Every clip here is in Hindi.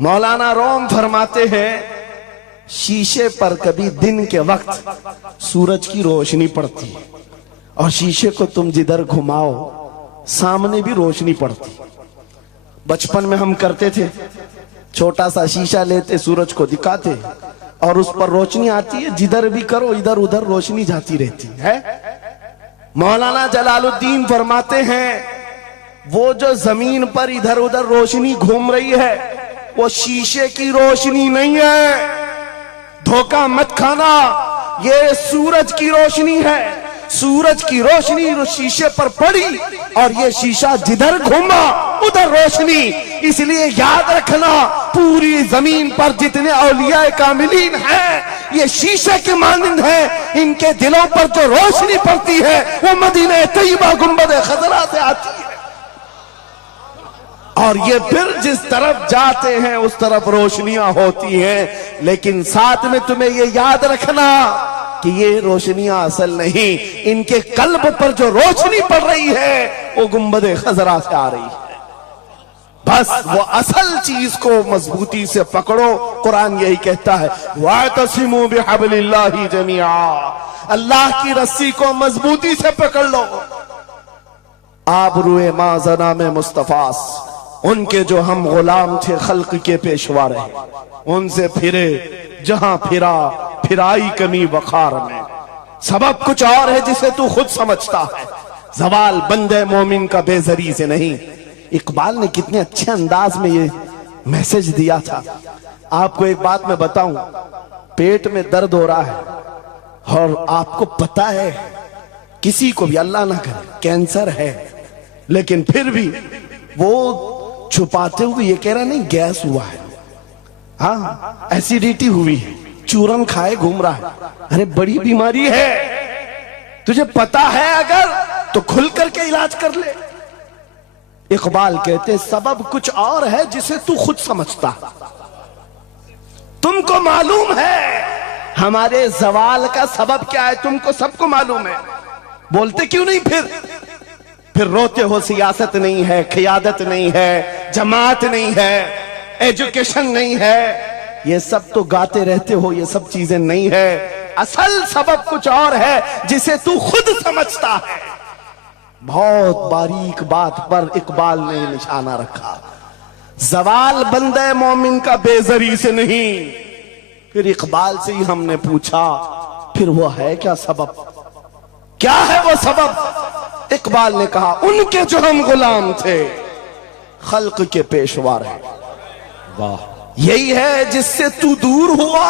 मौलाना रोम फरमाते हैं शीशे पर कभी दिन के वक्त सूरज की रोशनी पड़ती है और शीशे को तुम जिधर घुमाओ सामने भी रोशनी पड़ती। बचपन में हम करते थे, छोटा सा शीशा लेते, सूरज को दिखाते और उस पर रोशनी आती है, जिधर भी करो इधर उधर रोशनी जाती रहती है। मौलाना जलालुद्दीन फरमाते हैं वो जो जमीन पर इधर उधर रोशनी घूम रही है वो शीशे की रोशनी नहीं है, धोखा मत खाना, ये सूरज की रोशनी है। सूरज की रोशनी शीशे पर पड़ी और ये शीशा जिधर घूमा उधर रोशनी। इसलिए याद रखना, पूरी जमीन पर जितने औलिया कामिलीन हैं ये शीशे के मानंद हैं। इनके दिलों पर जो रोशनी पड़ती है वो मदीने तैयबा गुंबद खजरा से आती है और ये फिर जिस तरफ जाते हैं उस तरफ रोशनियां होती हैं। लेकिन साथ में तुम्हें ये याद रखना कि ये रोशनियां असल नहीं, इनके कल्ब पर जो रोशनी पड़ रही है वो गुंबद खजरा से आ रही है। बस वो असल चीज को मजबूती से पकड़ो। कुरान यही कहता है वातसिमू बिहब्लिल्लाहि जमीआ, अल्लाह की रस्सी को मजबूती से पकड़ लो। आबरूए माजना में मुस्तफास, उनके जो हम गुलाम थे खल्क के पेशवा रहे, उनसे फिरे जहां फिरा फिराई कमी वखार में। सबब कुछ और है जिसे तू खुद समझता है, जवाल बंदे मोमिन का बेजरी से नहीं। इकबाल ने कितने अच्छे अंदाज में ये मैसेज दिया था। आपको एक बात मैं बताऊं, पेट में दर्द हो रहा है और आपको पता है किसी को भी अल्लाह ना करे कैंसर है, लेकिन फिर भी वो छुपाते हुए ये कह रहा नहीं गैस हुआ है, हाँ एसिडिटी हुई है, चूरन खाए घूम रहा है। अरे बड़ी बीमारी है, तुझे पता है अगर तो खुल करके इलाज कर ले। इकबाल कहते सबब कुछ और है जिसे तू खुद समझता। तुमको मालूम है हमारे जवाल का सबब क्या है, तुमको सबको मालूम है, बोलते क्यों नहीं? फिर रोते हो सियासत नहीं है, क़ियादत नहीं है, जमात नहीं है, एजुकेशन नहीं है, ये सब तो गाते रहते हो, ये सब चीजें नहीं है। असल सबब कुछ और है जिसे तू खुद समझता है। बहुत बारीक बात पर इकबाल ने निशाना रखा। जवाल बंदे मोमिन का बेजरी से नहीं। फिर इकबाल से ही हमने पूछा फिर वो है क्या सबब, क्या है वो सबब? इकबाल ने कहा उनके जो हम गुलाम थे खल्क के पेशवा रहे। वाह, यही है जिससे तू दूर हुआ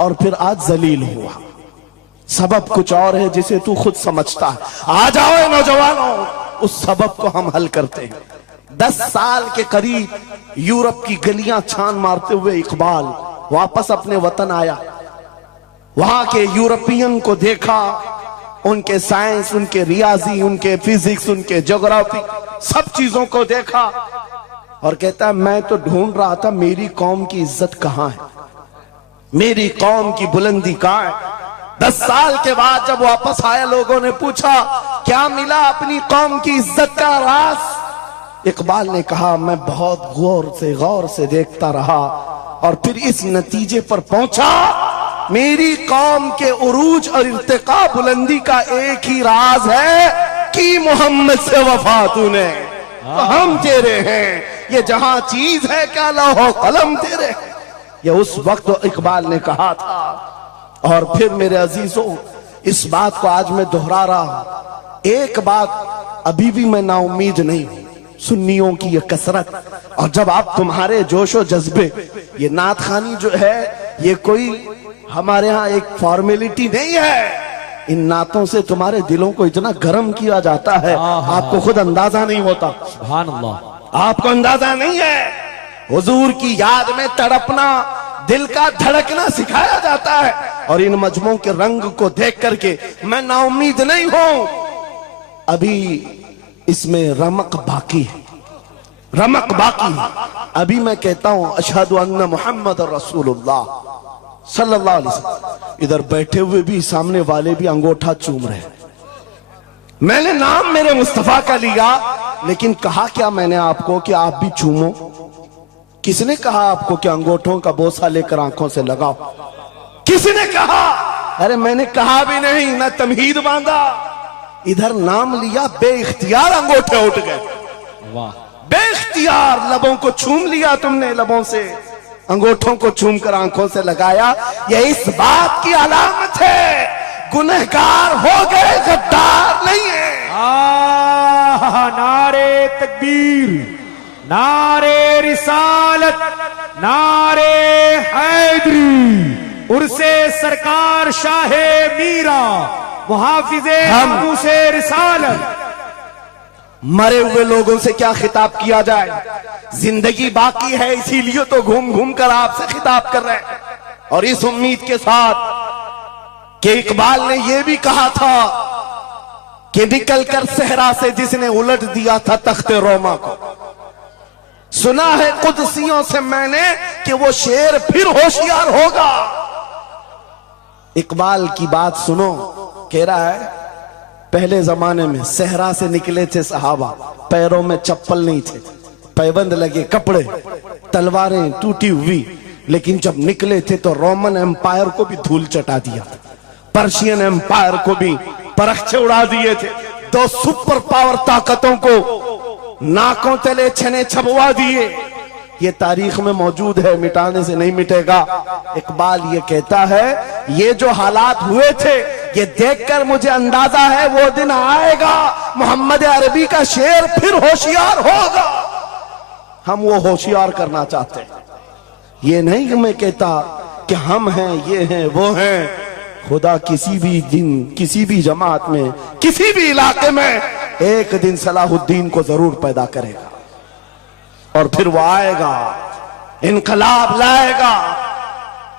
और फिर आज जलील हुआ। सबब कुछ और है जिसे तू खुद समझता है। आ जाओ नौजवानों, उस सबब को हम हल करते हैं। 10 साल के करीब यूरोप की गलियां छान मारते हुए इकबाल वापस अपने वतन आया। वहां के यूरोपियन को देखा, उनके साइंस, उनके रियाजी, उनके फिजिक्स, उनके ज्योग्राफी, सब चीजों को देखा और कहता है मैं तो ढूंढ रहा था मेरी कौम की इज्जत कहां है, मेरी कौम की बुलंदी कहां है। 10 साल के बाद जब वापस आया, लोगों ने पूछा क्या मिला अपनी कौम की इज्जत का राज? इकबाल ने कहा मैं बहुत गौर से देखता रहा और फिर इस नतीजे पर पहुंचा मेरी कौम के उरूज और इर्तिका बुलंदी का एक ही राज है कि मोहम्मद से वफा तूने, तो हम तेरे हैं। ये जहां चीज है क्या लौह कलम तेरे। ये उस वक्त इकबाल ने कहा था। और फिर मेरे अजीजों, इस बात को आज मैं दोहरा रहा हूं। एक बात अभी भी मैं नाउम्मीद नहीं हूं, सुन्नियों की ये कसरत। और जब आप तुम्हारे जोशो जज्बे, ये नात खानी जो है ये कोई हमारे यहाँ एक फॉर्मेलिटी नहीं है, इन नातों से तुम्हारे दिलों को इतना गर्म किया जाता है आपको खुद अंदाजा नहीं होता। सुभान अल्लाह, आपको अंदाजा नहीं है। हुजूर की याद में तड़पना, दिल का धड़कना सिखाया जाता है। और इन मजमों के रंग को देख करके मैं नाउम्मीद नहीं हूं। अभी इसमें रमक बाकी है, रमक बाकी है। अभी मैं कहता हूं अशहदु अन्ना मुहम्मद रसूलुल्लाह सल्लल्लाहु अलैहि वसल्लम। इधर बैठे हुए भी, सामने वाले भी अंगूठा चूम रहे हैं। मैंने नाम मेरे मुस्तफा का लिया, लेकिन कहा क्या मैंने आपको कि आप भी चूमो? किसने कहा आपको कि अंगूठों का बोसा लेकर आंखों से लगाओ? किसने कहा? अरे मैंने कहा भी नहीं, ना तमहीद बांधा, इधर नाम लिया, बेइख्तियार अंगूठे उठ गए। वाह, बेइख्तियार लबों को छूम लिया तुमने, लबों से अंगूठों को छूम कर आंखों से लगाया। यह इस बात की अलामत है गुनहगार हो गए, गद्दार नहीं है। नारे तकबीर, नारे रिसालत, नारे हैदरी, उर्से सरकार शाहे मीरा, मुहाफिजे से रिसालत। मरे हुए लोगों से क्या खिताब किया जाए? जिंदगी बाकी है, इसीलिए तो घूम घूम कर आपसे खिताब कर रहे हैं। और इस उम्मीद के साथ कि इकबाल ने यह भी कहा था कि निकल कर सहरा से जिसने उलट दिया था तख्ते रोमा को, सुना है कुदसियों से मैंने कि वो शेर फिर होशियार होगा। इकबाल की बात सुनो, कह रहा है पहले जमाने में सहरा से निकले थे सहाबा, पैरों में चप्पल नहीं थे, पैबंद लगे कपड़े, तलवारें टूटी हुई, लेकिन जब निकले थे तो रोमन एम्पायर को भी धूल चटा दिया, पर्शियन एम्पायर को भी परखचे उड़ा दिए थे, दो सुपर पावर ताकतों को नाकों तले छने छपवा दिए। ये तारीख में मौजूद है, मिटाने से नहीं मिटेगा। इकबाल ये कहता है ये जो हालात हुए थे ये देखकर मुझे अंदाजा है वो दिन आएगा मोहम्मद अरबी का शेर फिर होशियार होगा। हम वो होशियार करना चाहते हैं। ये नहीं कि मैं कहता कि हम हैं, ये हैं, वो हैं। खुदा किसी भी दिन, किसी भी जमात में, किसी भी इलाके में एक दिन सलाहुद्दीन को जरूर पैदा करेगा और फिर वो आएगा, इनकलाब लाएगा।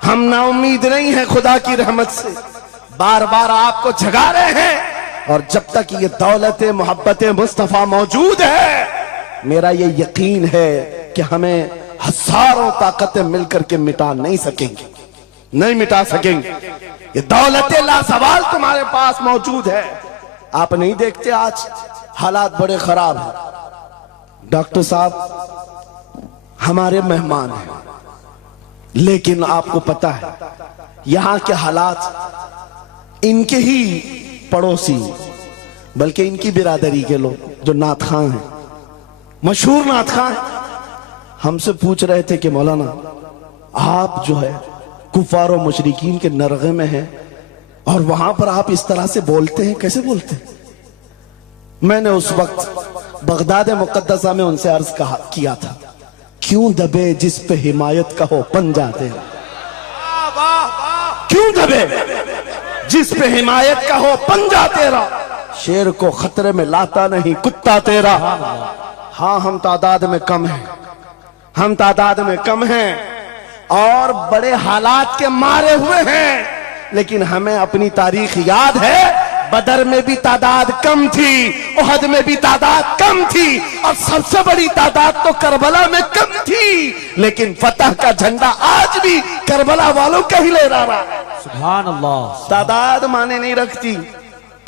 हम ना उम्मीद नहीं है खुदा की रहमत से, बार बार आपको जगा रहे हैं। और जब तक ये दौलत मोहब्बत मुस्तफा मौजूद है, मेरा ये यकीन है कि हमें हजारों ताकतें मिलकर के मिटा नहीं सकेंगे, नहीं मिटा सकेंगे। ये दौलत लासवाल तुम्हारे पास मौजूद है। आप नहीं देखते आज हालात बड़े खराब हैं। डॉक्टर साहब हमारे मेहमान हैं, लेकिन आपको पता है यहां के हालात इनके ही पड़ोसी, बल्कि इनकी बिरादरी के लोग जो नात खां हैं, मशहूर नात खां हैं, हमसे पूछ रहे थे कि मौलाना आप जो है कुफार और मुशरिकीन के नरगे में हैं और वहां पर आप इस तरह से बोलते हैं, कैसे बोलते हैं? मैंने उस वक्त बगदाद मुकद्दसा में उनसे अर्ज किया था, क्यों दबे जिस पे हिमायत का हो पंजा तेरा, क्यों दबे जिस पे हिमायत का हो पंजा तेरा, शेर को खतरे में लाता नहीं कुत्ता तेरा। हाँ हम तादाद में कम हैं, हम तादाद में कम हैं और बड़े हालात के मारे हुए हैं, लेकिन हमें अपनी तारीख याद है। बदर में भी तादाद कम थी, उहद में भी तादाद कम थी और सबसे बड़ी तादाद तो करबला में कम थी, लेकिन फतह का झंडा आज भी करबला वालों का ही लहरा रहा है। सुभान अल्लाह। तादाद माने नहीं रखती,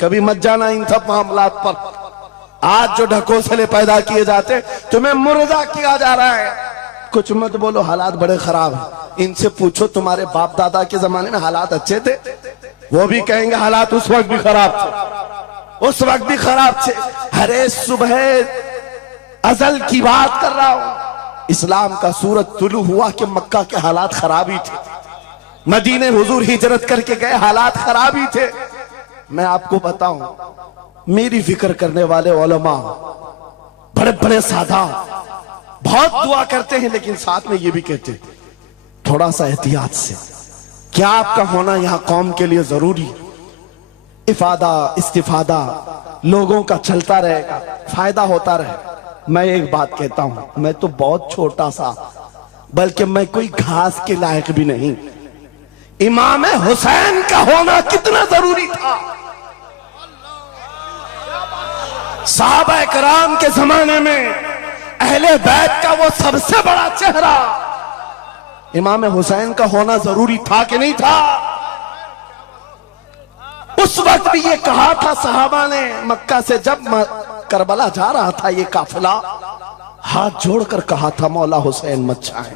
कभी मत जाना इन सब मामलात पर। आज जो ढकोसले पैदा किए जाते, तुम्हें मुर्दा किया जा रहा है। कुछ मत बोलो, हालात बड़े खराब हैं। इनसे पूछो तुम्हारे बाप दादा के जमाने में हालात अच्छे थे, वो भी कहेंगे हालात उस वक्त भी खराब थे, उस वक्त भी खराब थे। हरे सुबह अजल की बात कर रहा हूं, इस्लाम का सूरज तुलू हुआ कि मक्का के हालात खराब ही थे, मदीने हुजूर हिजरत करके गए, हालात खराब ही थे। मैं आपको बताऊं, मेरी फिक्र करने वाले उलमा बड़े बड़े सादा बहुत दुआ करते हैं, लेकिन साथ में ये भी कहते हैं थोड़ा सा एहतियात से, क्या आपका होना यहां कौम के लिए जरूरी, इफादा इस्तिफादा लोगों का चलता रहेगा, फायदा होता रहे। मैं एक बात कहता हूं, मैं तो बहुत छोटा सा, बल्कि मैं कोई घास के लायक भी नहीं। इमाम हुसैन का होना कितना जरूरी था। सहाबा कराम के जमाने में अहले बैत का वो सबसे बड़ा चेहरा इमाम हुसैन का होना जरूरी था कि नहीं था? उस वक्त भी ये कहा था सहाबा ने, मक्का से जब करबला जा रहा था ये काफिला, हाथ जोड़कर कहा था मौला हुसैन मत जाए,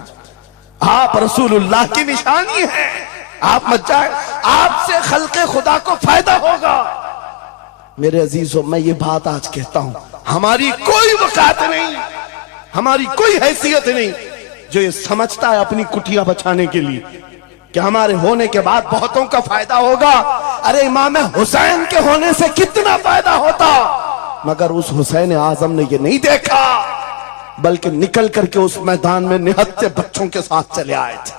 आप रसूलुल्लाह की निशानी है, आप मत जाए, आपसे खल्के खुदा को फायदा होगा। मेरे अजीजों, मैं ये बात आज कहता हूं, हमारी कोई वकात नहीं, हमारी कोई हैसियत नहीं जो ये समझता है अपनी कुटिया बचाने के लिए कि हमारे होने के बाद बहुतों का फायदा होगा। अरे इमाम हुसैन के होने से कितना फायदा होता, मगर उस हुसैन आजम ने ये नहीं देखा, बल्कि निकल करके उस मैदान में निहत्थे बच्चों के साथ चले आए थे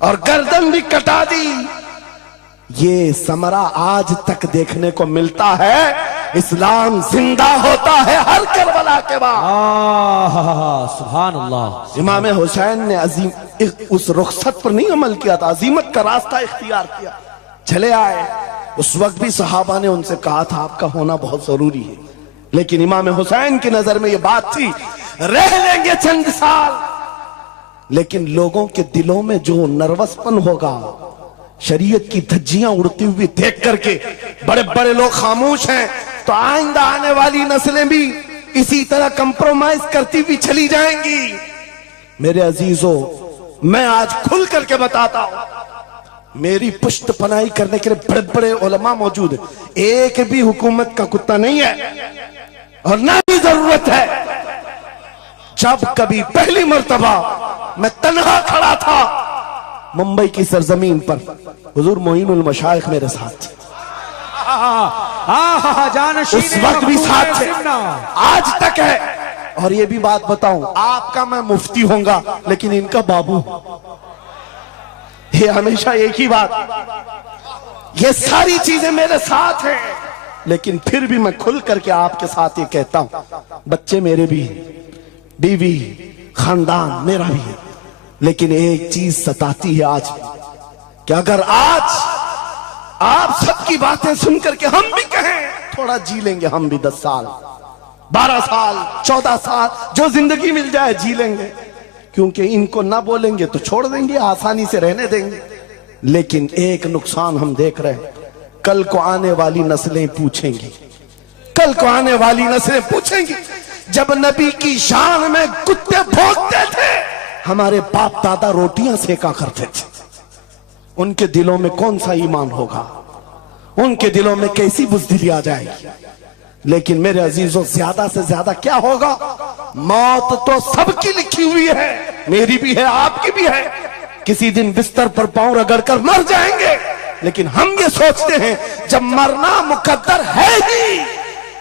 और गर्दन भी कटा दी। ये समरा आज तक देखने को मिलता है। इस्लाम जिंदा होता है हर करबला के बाद। सुभान अल्लाह। इमाम हुसैन ने अजीम उस रुखसत पर नहीं अमल किया था, अजीमत का रास्ता इख्तियार किया, चले आए। उस वक्त भी सहाबा ने उनसे कहा था आपका होना बहुत जरूरी है, लेकिन इमाम हुसैन की नजर में यह बात थी रह लेंगे चंद साल, लेकिन लोगों के दिलों में जो नर्वसपन होगा, शरीयत की धज्जियां उड़ती हुई देख करके बड़े बड़े लोग खामोश हैं, तो आइंदा आने वाली नस्लें भी इसी तरह कंप्रोमाइज करती हुई चली जाएंगी। मेरे अजीजों, मैं आज खुल करके बताता हूं, मेरी पुश्त पनाही करने के लिए बड़े बड़े उलमा मौजूद है, एक भी हुकूमत का कुत्ता नहीं है और ना ही जरूरत है। जब कभी पहली मर्तबा मैं तन्हा खड़ा था मुंबई की सरजमीन पर, हुजूर मोइनुल मशाइख मेरे साथ थे, उस वक्त भी साथ थे, आज तक है। और ये भी बात बताऊं, आपका मैं मुफ्ती होऊंगा लेकिन इनका बाबू, ये हमेशा एक ही बात, ये सारी चीजें मेरे साथ हैं, लेकिन फिर भी मैं खुल करके आपके साथ ये कहता हूं, बच्चे मेरे भी, बीवी, खानदान मेरा भी है, लेकिन एक चीज सताती है आज कि अगर आज आप सबकी बातें सुन करके हम भी कहें थोड़ा जी लेंगे, हम भी 10 साल 12 साल 14 साल जो जिंदगी मिल जाए जी लेंगे, क्योंकि इनको ना बोलेंगे तो छोड़ देंगे, आसानी से रहने देंगे। लेकिन एक नुकसान हम देख रहे हैं, कल को आने वाली नस्लें पूछेंगी, कल को आने वाली नस्लें पूछेंगी, जब नबी की शान में कुत्ते भौंकते थे हमारे बाप दादा रोटियां सेका करते थे, उनके दिलों में कौन सा ईमान होगा, उनके दिलों में कैसी बुज़दिली आ जाएगी। लेकिन मेरे अजीजों, ज्यादा से ज्यादा क्या होगा, मौत तो सबकी लिखी हुई है, मेरी भी है, आपकी भी है, किसी दिन बिस्तर पर पांव रगड़ कर मर जाएंगे। लेकिन हम ये सोचते हैं जब मरना मुकद्दर है ही,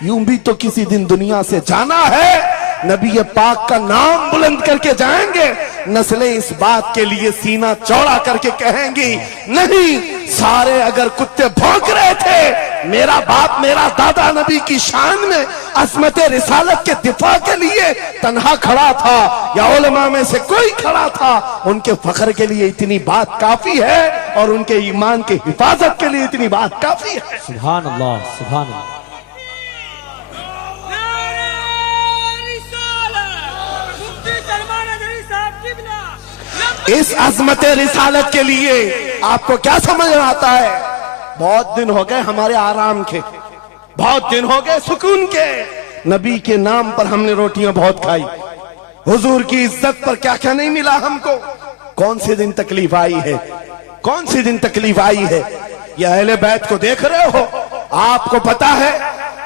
यूं भी तो किसी दिन दुनिया से जाना है, नबी पाक का नाम बुलंद करके जाएंगे, नस्लें इस बात के लिए सीना चौड़ा करके कहेंगी, नहीं, सारे अगर कुत्ते भौंक रहे थे, मेरा बाप मेरा दादा नबी की शान में अज़मत रिसालत के दिफा के लिए तन्हा खड़ा था, या उलमा में से कोई खड़ा था, उनके फख्र के लिए इतनी बात काफी है और उनके ईमान की हिफाजत के लिए इतनी बात काफी है। सुभान अल्लाह, सुभान अल्लाह। इस अज़मत रिसालत के लिए आपको क्या समझ में आता है, बहुत दिन हो गए हमारे आराम के, बहुत दिन हो गए सुकून के, नबी के नाम पर हमने रोटियां बहुत खाई, हुजूर की इज्जत पर क्या क्या नहीं मिला हमको। कौन से दिन तकलीफ आई है, कौन सी दिन तकलीफ आई है, ये अहले बैत को देख रहे हो, आपको पता है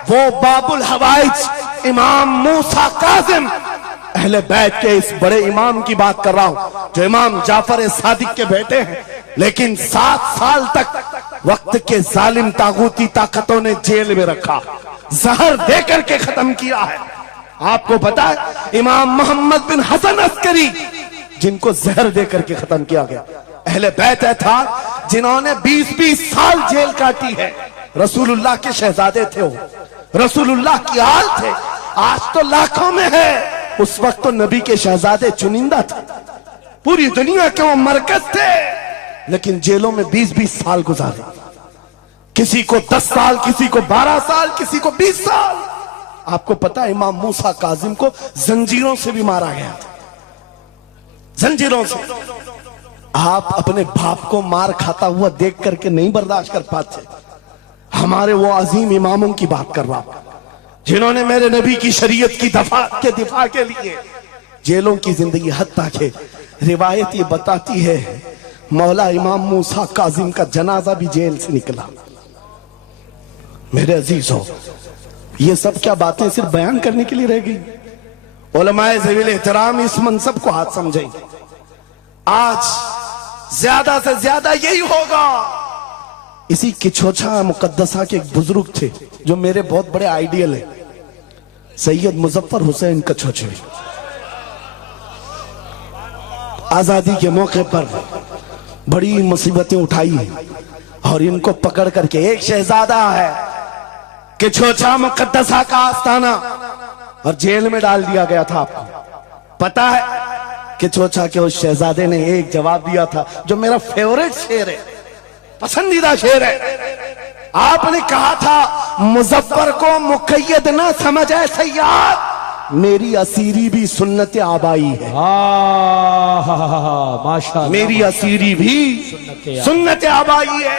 वो बाबुल हवाइज इमाम मूसा काजिम, अहले बैत के इस बड़े इमाम की बात कर रहा हूं जो इमाम जाफर सादिक के बेटे हैं, लेकिन 7 साल तक वक्त के जालिम तागूती ताकतों ने जेल में रखा, जहर देकर के खत्म किया है। आपको पता है इमाम मोहम्मद बिन हसन अस्करी, जिनको जहर देकर के खत्म किया गया, अहले बैत था जिन्होंने 20-20 साल जेल काटी है, रसूलुल्लाह के शहजादे थे वो, रसूलुल्लाह की आल थे, आज तो लाखों में है, उस वक्त तो नबी के शहजादे चुनिंदा थे, पूरी दुनिया के वो मरकज थे, लेकिन जेलों में 20-20 साल गुजारे, किसी को 10 साल, किसी को 12 साल, किसी को 20 साल। आपको पता है इमाम मूसा काजिम को जंजीरों से भी मारा गया था, जंजीरों से। आप अपने बाप को मार खाता हुआ देख करके नहीं बर्दाश्त कर पाते, हमारे वो अजीम इमामों की बात कर रहा हूं जिन्होंने मेरे नबी की शरीयत की दिफा के लिए जेलों की जिंदगी, हत्ता के रिवायत ये बताती है मौला इमाम मूसा काजिम का जनाजा भी जेल से निकला। मेरे अजीजों, ये सब क्या बातें सिर्फ बयान करने के लिए रह गई? उलमाए ज़वील एहतराम इस मनसब को हाथ समझेंगे। आज ज्यादा से ज्यादा यही होगा। इसी किछोछा मुकद्दसा के एक बुजुर्ग थे जो मेरे बहुत बड़े आइडियल है, सैयद मुजफ्फर हुसैन कछोछे। आजादी के मौके पर बड़ी मुसीबतें उठाई और इनको पकड़ करके, एक शहजादा है किछोछा मुकद्दसा का आस्थाना, और जेल में डाल दिया गया था। आपको पता है किछोछा के उस शहजादे ने एक जवाब दिया था जो मेरा फेवरेट शेर है, पसंदीदा शेर है। आपने कहा था मुजफ्फर को मुकय्यद ना समझ ऐ सैयद, मेरी असीरी भी सुन्नत आबाई है। माशाअल्लाह, मेरी असीरी भी सुन्नत आबाई है।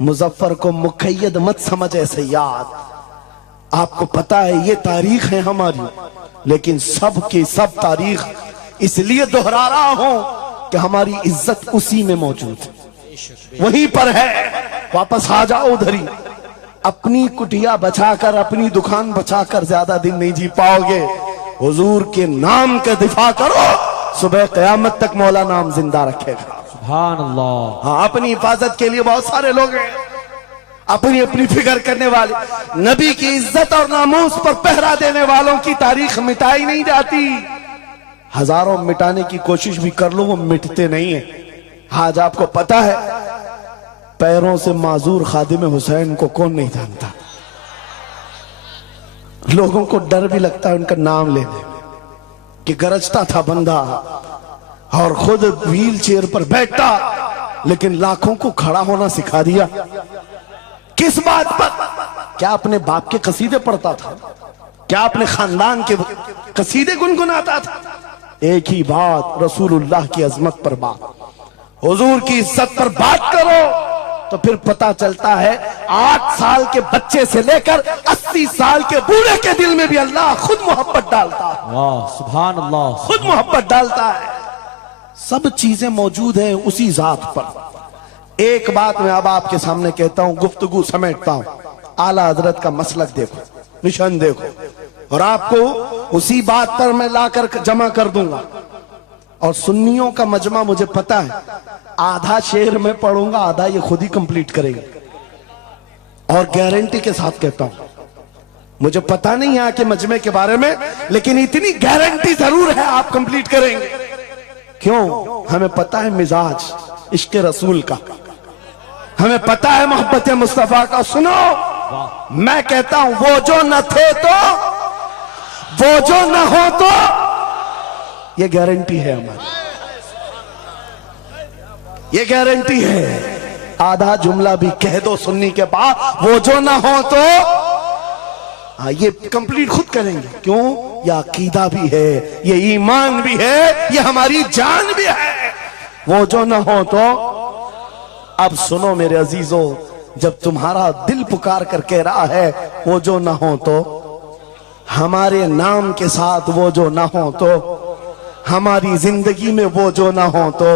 मुजफ्फर को मुकय्यद मत समझ ऐ सैयद। आपको पता है ये तारीख है हमारी, लेकिन सब की सब तारीख इसलिए दोहरा रहा हूं कि हमारी इज्जत उसी में मौजूद है, वहीं पर है। वापस आ जाओ उधर ही। अपनी कुटिया बचाकर, अपनी दुकान बचाकर ज्यादा दिन नहीं जी पाओगे। हुजूर के नाम का दिफा करो, सुबह क़यामत तक मौला नाम जिंदा रखेगा। सुभान अल्लाह। हाँ, अपनी हिफाजत के लिए बहुत सारे लोग हैं, अपनी अपनी फिक्र करने वाले। नबी की इज्जत और नामूस पर पहरा देने वालों की तारीख मिटाई नहीं जाती। हजारों मिटाने की कोशिश भी कर लो, वो मिटते नहीं है। आज आपको पता है पैरों से माजूर खादिम हुसैन को कौन नहीं जानता। लोगों को डर भी लगता है उनका नाम लेने में कि गरजता था बंदा और खुद व्हील चेयर पर बैठता, लेकिन लाखों को खड़ा होना सिखा दिया। किस बात पर? क्या अपने बाप के कसीदे पढ़ता था? क्या अपने खानदान के कसीदे गुनगुनाता था? एक ही बात, रसूलुल्लाह की अजमत पर बात, हुजूर की इज्जत पर बात करो तो फिर पता चलता है 8 साल के बच्चे से लेकर 80 साल के बूढ़े के दिल में भी अल्लाह खुद मोहब्बत डालता है। वाह, सुभान अल्लाह, खुद मोहब्बत डालता है। सब चीजें मौजूद हैं उसी जात पर। एक बात मैं अब आपके सामने कहता हूं, गुफ्तगू समेटता हूं। आला हजरत का मसलक देखो, निशान देखो, और आपको उसी बात पर मैं लाकर जमा कर दूंगा। और सुन्नियों का मजमा मुझे पता है, आधा शेर में पढ़ूंगा, आधा ये खुद ही कंप्लीट करेंगे। और गारंटी के साथ कहता हूं, मुझे पता नहीं यहाँ के मजमे के बारे में, लेकिन इतनी गारंटी जरूर है आप कंप्लीट करेंगे। क्यों? हमें पता है मिजाज इश्क रसूल का, हमें पता है मोहब्बत मुस्तफा का। सुनो, मैं कहता हूं वो जो न थे तो, वो जो न हो तो, ये गारंटी है हमारी, ये गारंटी है। आधा जुमला भी कह दो सुन्नी के बाद, वो जो ना हो तो, हाँ ये कंप्लीट खुद करेंगे। क्यों? ये अकीदा भी है, ये ईमान भी है, ये हमारी जान भी है। वो जो ना हो तो। अब सुनो मेरे अजीजों, जब तुम्हारा दिल पुकार कर कह रहा है वो जो ना हो तो, हमारे नाम के साथ वो जो ना हो तो, हमारी जिंदगी में वो जो ना हो तो,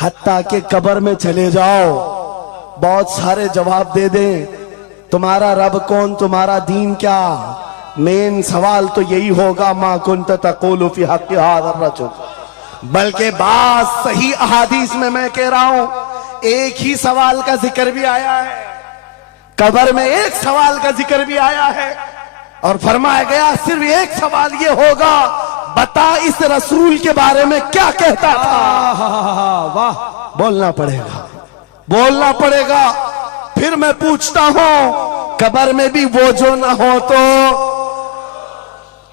हत्ता के कब्र में चले जाओ, बहुत सारे जवाब दे दें, तुम्हारा रब कौन, तुम्हारा दीन क्या। मेन सवाल तो यही होगा, मा कुंत तक़ूलु फी हक़्क़ि हाज़ा रजुल। बल्कि बात सही अहादीस में मैं कह रहा हूं, एक ही सवाल का जिक्र भी आया है, कब्र में एक सवाल का जिक्र भी आया है, और फरमाया गया सिर्फ एक सवाल ये होगा, बता इस रसूल के बारे में क्या कहता था। वाह, बोलना पड़ेगा, बोलना पड़ेगा। फिर मैं पूछता हूं, कब्र में भी वो जो ना हो तो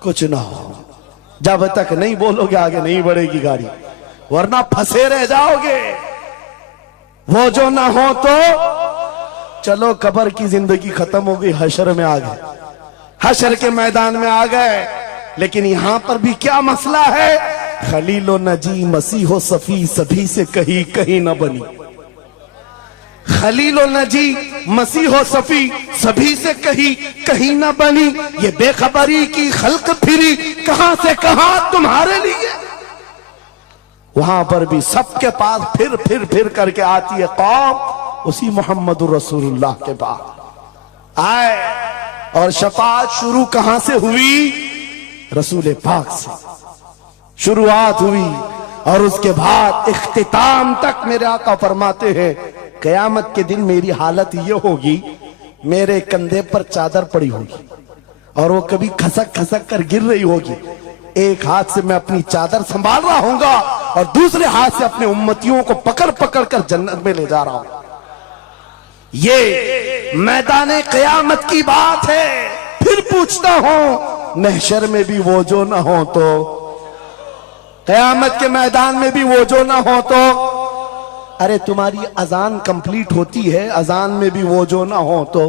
कुछ ना हो। जब तक नहीं बोलोगे आगे नहीं बढ़ेगी गाड़ी, वरना फंसे रह जाओगे। वो जो ना हो तो चलो, कब्र की जिंदगी खत्म हो गई, हशर में आ गए, हशर के मैदान में आ गए। लेकिन यहां पर भी क्या मसला है, खलीलो नजी मसीहो सफी सभी से कहीं कहीं न बनी। खलील और नजी, मसीह और सफी, सभी से कही कहीं ना बनी, ये बेखबरी की खल्क फिरी, कहां से कहां तुम्हारे लिए। वहां पर भी सबके पास फिर करके आती है कौम उसी मोहम्मदुर रसूलुल्लाह के पास आए। और शफाअत शुरू कहां से हुई? रसूल पाक से शुरुआत हुई, और उसके बाद इख्तिताम तक मेरे आका फरमाते हैं कयामत के दिन मेरी हालत ये होगी, मेरे कंधे पर चादर पड़ी होगी और वो कभी खसक खसक कर गिर रही होगी। एक हाथ से मैं अपनी चादर संभाल रहा हूंगा और दूसरे हाथ से अपने उम्मतियों को पकड़ पकड़ कर जन्नत में ले जा रहा हूं। ये मैदान कयामत की बात है। फिर पूछता हूं, महशर में भी वो जो ना हो तो, कयामत के मैदान में भी वो जो ना हो तो, अरे तुम्हारी अजान कंप्लीट होती है, अजान में भी वो जो ना हो तो,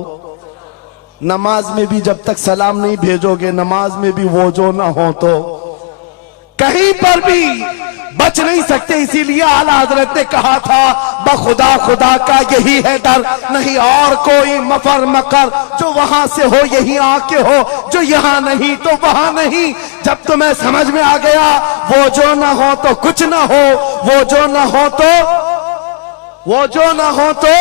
नमाज में भी जब तक सलाम नहीं भेजोगे, नमाज में भी वो जो ना हो तो, कहीं पर भी बच नहीं सकते। इसीलिए आला हजरत ने कहा था बखुदा खुदा का यही है डर, नहीं और कोई मफर मकर, जो वहां से हो यही आके हो, जो यहां नहीं तो वहां नहीं। जब तुम्हें समझ में आ गया वो जो ना हो तो कुछ ना हो, वो जो ना हो तो, वो जो ना हो तो,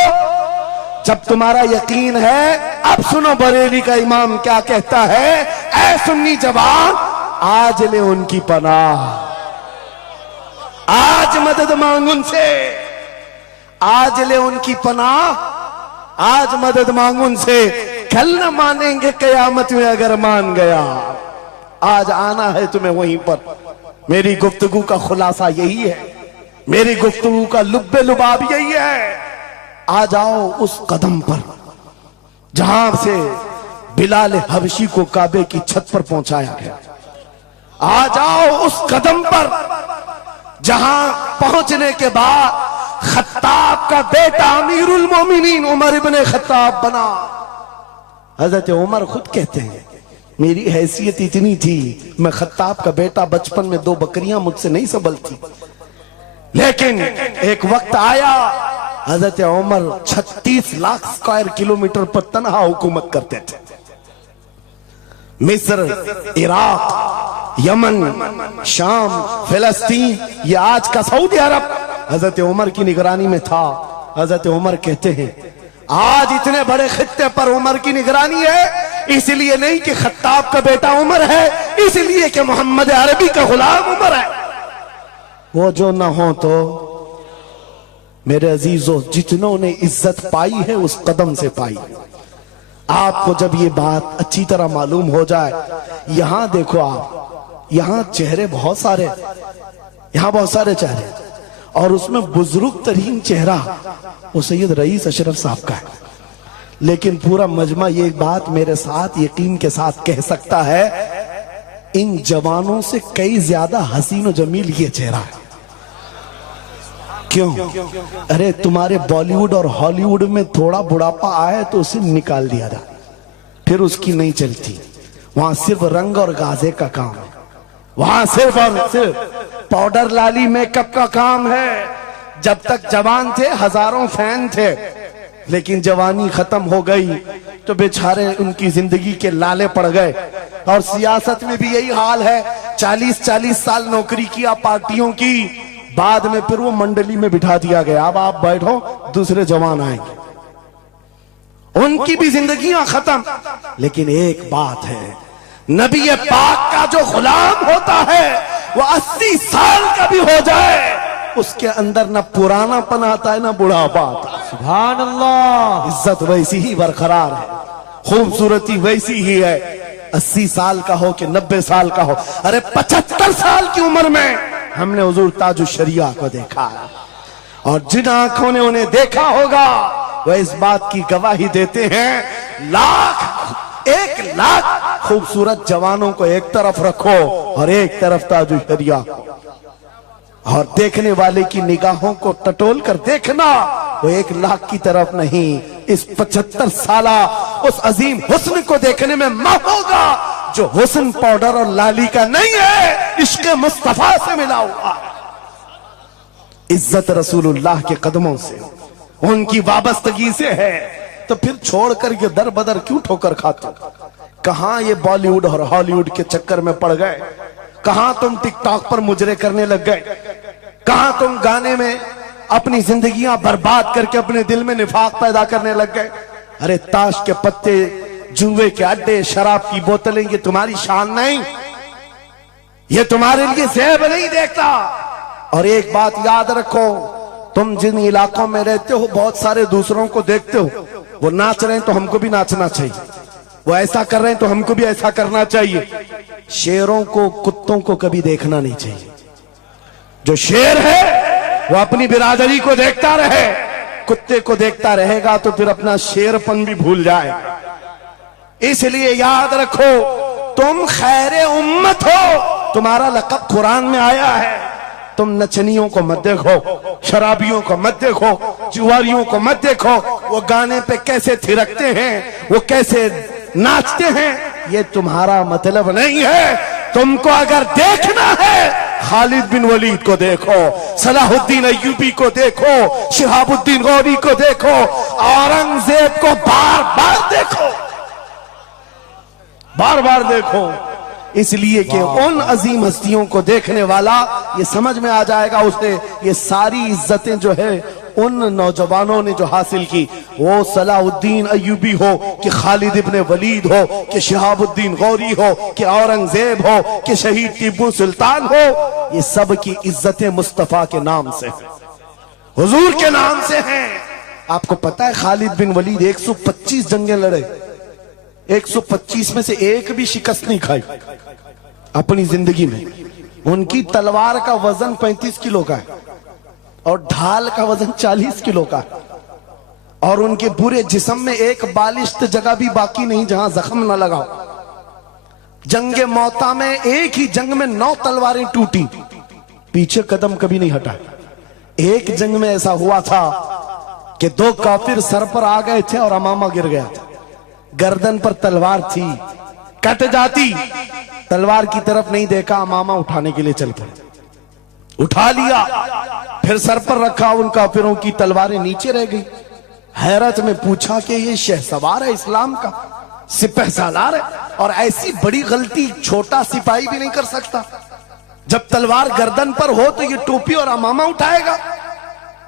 जब तुम्हारा यकीन है, अब सुनो बरेली का इमाम क्या कहता है, ऐ सुन्नी जवान आज ले उनकी पनाह, आज मदद मांग उनसे, आज ले उनकी पनाह, आज मदद मांग उनसे, कल न मानेंगे कयामत में अगर मान गया। आज आना है तुम्हें वहीं पर। मेरी गुफ्तगू का खुलासा यही है, मेरी गुफ्तगू का लुब्बे लुबाब यही है। आ जाओ उस कदम पर जहां से बिलाल हबशी को काबे की छत पर पहुंचाया गया। आ जाओ उस कदम पर जहां पहुंचने के बाद खत्ताब का बेटा अमीरुल मोमिनीन उमर इब्ने खत्ताब बना। हजरत उमर खुद कहते हैं मेरी हैसियत इतनी थी, मैं खत्ताब का बेटा, बचपन में 2 बकरियां मुझसे नहीं संभलती, लेकिन एक वक्त आया हजरत उमर 36 लाख स्क्वायर किलोमीटर पर तनहा हुकूमत करते थे। मिस्र, इराक, यमन, शाम, फिलिस्तीन, ये आज का सऊदी अरब हजरत उमर की निगरानी में था। हजरत उमर कहते हैं आज इतने बड़े खित्ते पर उमर की निगरानी है, इसलिए नहीं कि खत्ताब का बेटा उमर है, इसलिए कि मोहम्मद अरबी का गुलाम उमर है। वो जो ना हो तो, मेरे अजीजों, जितनों ने इज्जत पाई है उस कदम से पाई। आपको जब ये बात अच्छी तरह मालूम हो जाए, यहां देखो आप, यहां चेहरे बहुत सारे, यहां बहुत सारे चेहरे, और उसमें बुजुर्ग तरीन चेहरा वो सैयद रईस अशरफ साहब का है। लेकिन पूरा मजमा ये बात मेरे साथ यकीन के साथ कह सकता है, इन जवानों से कई ज्यादा हसीन और जमील ये चेहरा है। क्यों? अरे तुम्हारे बॉलीवुड और हॉलीवुड में थोड़ा बुढ़ापा आए तो उसे निकाल दिया जाए, फिर उसकी नहीं चलती। वहां सिर्फ रंग और गाजे का काम है, वहां सिर्फ और सिर्फ पाउडर लाली मेकअप का काम है। जब तक जवान थे हजारों फैन थे, लेकिन जवानी खत्म हो गई तो बेचारे उनकी जिंदगी के लाले पड़ गए। और सियासत में भी यही हाल है, 40-40 साल नौकरी किया पार्टियों की, बाद में फिर वो मंडली में बिठा दिया गया, अब आप बैठो दूसरे जवान आएंगे, उनकी भी जिंदगियां खत्म। लेकिन एक बात है, नबी पाक का जो गुलाम होता है वो 80 साल का भी हो जाए, उसके अंदर ना पुरानापन आता है ना बुढ़ापा आता है। सुभान अल्लाह। इज्जत वैसी ही बरकरार है, खूबसूरती वैसी ही है, 80 साल का हो कि 90 साल का हो। अरे 75 साल की उम्र में हमने हुजूर ताजुश शरिया को देखा है, और जिन आंखों ने उन्हें देखा होगा वह इस बात की गवाही देते हैं, 1 लाख खूबसूरत जवानों को एक तरफ रखो और एक तरफ ताजुश शरिया को, और देखने वाले की निगाहों को टटोल कर देखना, वो 1 लाख की तरफ नहीं, इस 75 साला उस अजीम हुस्न को देखने में मां होगा जो हुस्न पाउडर और लाली का नहीं है, इश्क मुस्तफा से मिला हुआ है। इज्जत रसूलुल्लाह के कदमों से, उनकी वाबस्तगी से है, तो फिर छोड़ कर ये दर बदर क्यों ठोकर खाते हो? कहां ये बॉलीवुड और हॉलीवुड के चक्कर में पड़ गए? कहां तुम टिकटॉक पर मुजरे करने लग गए? कहां तुम गाने में अपनी जिंदगियां बर्बाद करके अपने दिल में निफाक पैदा करने लग गए? अरे ताश के पत्ते, जुए के अड्डे, शराब की बोतलें, ये तुम्हारी शान नहीं, ये तुम्हारे लिए ज़ेब नहीं देखता। और एक बात याद रखो, तुम जिन इलाकों में रहते हो बहुत सारे दूसरों को देखते हो, वो नाच रहे हैं तो हमको भी नाचना चाहिए, वो ऐसा कर रहे हैं तो हमको भी ऐसा करना चाहिए। शेरों को, कुत्तों को कभी देखना नहीं चाहिए। जो शेर है वो अपनी बिरादरी को देखता रहे, कुत्ते को देखता रहेगा तो फिर अपना शेरपन भी भूल जाएगा। इसलिए याद रखो, तुम खैरे उम्मत हो, तुम्हारा लक़ब कुरान में आया है। तुम नचनियों को मत देखो, शराबियों को मत देखो, जुआरियों को मत देखो, वो गाने पे कैसे थिरकते हैं, वो कैसे नाचते हैं, ये तुम्हारा मतलब नहीं है। तुमको अगर देखना है, खालिद बिन वलीद को देखो, सलाहुद्दीन अय्यूबी को देखो, शिहाबुद्दीन गौरी को देखो, औरंगजेब को बार बार देखो, बार बार देखो। इसलिए कि उन अजीम हस्तियों को देखने वाला ये समझ में आ जाएगा उसे ये सारी इज्जतें जो है उन नौजवानों ने जो हासिल की, वो सलाहुद्दीन अय्यूबी हो कि खालिद इब्ने वलीद हो कि शिहाबुद्दीन गौरी हो कि औरंगजेब हो कि शहीद टीपू सुल्तान हो, ये सब की इज्जतें मुस्तफा के नाम से, हुजूर के नाम से हैं। आपको पता है खालिद बिन वलीद 125 जंगें लड़े, 125 में से एक भी शिकस्त नहीं खाई अपनी जिंदगी में। उनकी तलवार का वजन 35 किलो का है और ढाल का वजन 40 किलो का है, और उनके पूरे जिस्म में एक बालिश्त जगह भी बाकी नहीं जहां जख्म न लगा। जंगे मौता में एक ही जंग में 9 तलवारें टूटी, पीछे कदम कभी नहीं हटा। एक जंग में ऐसा हुआ था कि 2 काफिर सर पर आ गए थे और अमामा गिर गया था, गर्दन पर तलवार थी, कट जाती, तलवार की तरफ नहीं देखा, अमामा उठाने के लिए चल पड़े, उठा लिया, फिर सर पर रखा, उन काफिरों की तलवारें नीचे रह गई। हैरत में पूछा कि ये शहसवार है इस्लाम का, सिपहसालार है, और ऐसी बड़ी गलती छोटा सिपाही भी नहीं कर सकता। जब तलवार गर्दन पर हो तो ये टोपी और अमामा उठाएगा।